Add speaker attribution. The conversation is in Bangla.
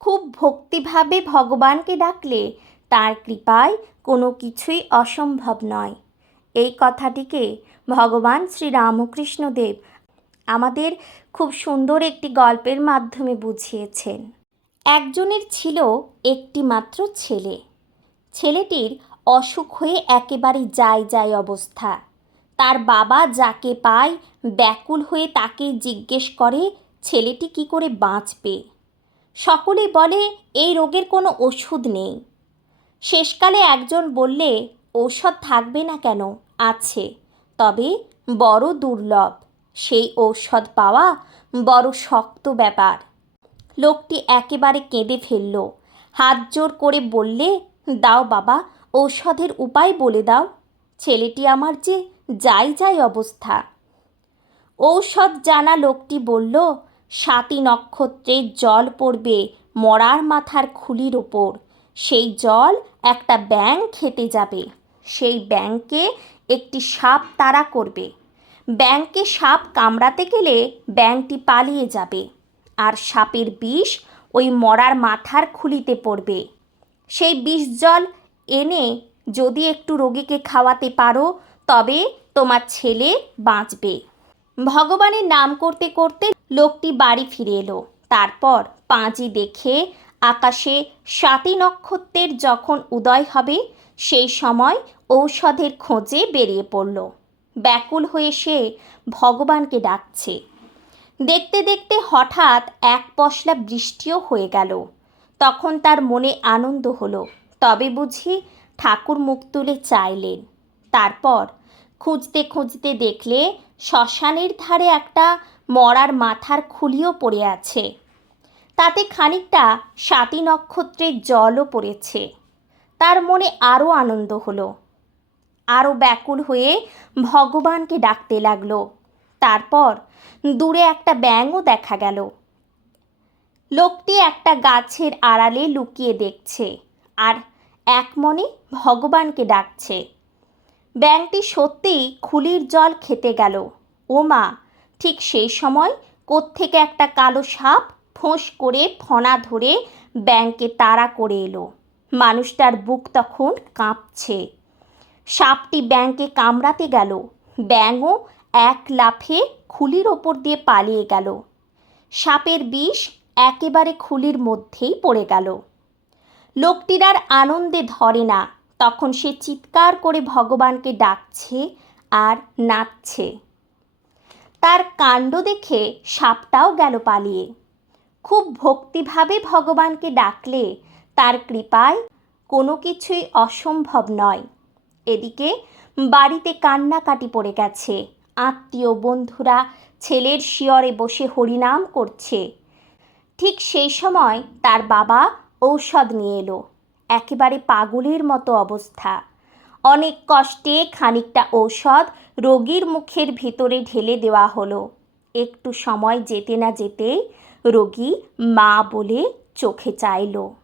Speaker 1: খুব ভক্তিভাবে ভগবানকে ডাকলে তার কৃপায় কোনো কিছুই অসম্ভব নয়। এই কথাটিকে ভগবান শ্রী রামকৃষ্ণদেব আমাদের খুব সুন্দর একটি গল্পের মাধ্যমে বুঝিয়েছেন। একজনের ছিল একটি মাত্র ছেলে। ছেলেটির অসুখ হয়ে একেবারে যায় যাই অবস্থা। তার বাবা যাকে পায় ব্যাকুল হয়ে তাকে জিজ্ঞেস করে, ছেলেটি কি করে বাঁচবে? সকলে বলে, এই রোগের কোনো ওষুধ নেই। শেষকালে একজন বললে, ঔষধ থাকবে না কেন? আছে। তবে বড় দুর্লভ। সেই ঔষধ পাওয়া বড় শক্ত ব্যাপার। লোকটি একেবারে কেঁদে ফেলল। হাত জোর করে বললে, দাও বাবা, ঔষধের উপায় বলে দাও। ছেলেটি আমার যে যাই যাই অবস্থা। ঔষধ জানা লোকটি বলল সাতই নক্ষত্রে জল পড়বে মরার মাথার খুলির ওপর। সেই জল একটা ব্যাং খেতে যাবে। সেই ব্যাংকে একটি সাপ তারা করবে। ব্যাংকে সাপ কামড়াতে গেলে ব্যাংটি পালিয়ে যাবে আর সাপের বিষ ওই মরার মাথার খুলিতে পড়বে। সেই বিষ জল এনে যদি একটু রোগীকে খাওয়াতে পারো, তবে তোমার ছেলে বাঁচবে। ভগবানের নাম করতে করতে লোকটি বাড়ি ফিরে এলো। তারপর পাঁজি দেখে আকাশে সাতই নক্ষত্রের যখন উদয় হবে, সেই সময় ঔষধের খোঁজে বেরিয়ে পড়ল। ব্যাকুল হয়ে সে ভগবানকে ডাকছে। দেখতে দেখতে হঠাৎ এক পশলা বৃষ্টিও হয়ে গেল। তখন তার মনে আনন্দ হলো। তবে বুঝি ঠাকুর মুখ তুলে চাইলেন। তারপর খুঁজতে খুঁজতে দেখলে শ্মশানের ধারে একটা মরার মাথার খুলিও পড়ে আছে। তাতে খানিকটা সাতী নক্ষত্রের জলও পড়েছে। তার মনে আরও আনন্দ হলো। আরও ব্যাকুল হয়ে ভগবানকে ডাকতে লাগল। তারপর দূরে একটা ব্যাঙও দেখা গেল। লোকটি একটা গাছের আড়ালে লুকিয়ে দেখছে আর এক মনে ভগবানকে ডাকছে। ব্যাংকটি সত্যিই খুলির জল খেতে গেল। ও মা ঠিক সেই সময় কোত্থেকে একটা কালো সাপ ফোঁস করে ফনা ধরে ব্যাংকে তাড়া করে এলো। মানুষটার বুক তখন কাঁপছে। সাপটি ব্যাংকে কামড়াতে গেল। ব্যাঙও এক লাফে খুলির ওপর দিয়ে পালিয়ে গেল। সাপের বিষ একেবারে খুলির মধ্যেই পড়ে গেল। লোকটির আর আনন্দে ধরে না। তখন সে চিৎকার করে ভগবানকে ডাকছে আর নাচছে। তার কাণ্ড দেখে সাপটাও গেল পালিয়ে। খুব ভক্তিভাবে ভগবানকে ডাকলে তার কৃপায় কোনো কিছুই অসম্ভব নয়। এদিকে বাড়িতে কান্নাকাটি পড়ে গেছে। আত্মীয়, বন্ধুরা, ছেলের শিয়রে বসে হরিনাম করছে। ঠিক সেই সময় তার বাবা ঔষধ নিয়ে এলো। একেবারে পাগলের মতো অবস্থা। অনেক কষ্টে খানিকটা ঔষধ রোগীর মুখের ভিতরে ঢেলে দেওয়া হলো। একটু সময় যেতে না যেতেই রোগী মা বলে চোখে চাইলো।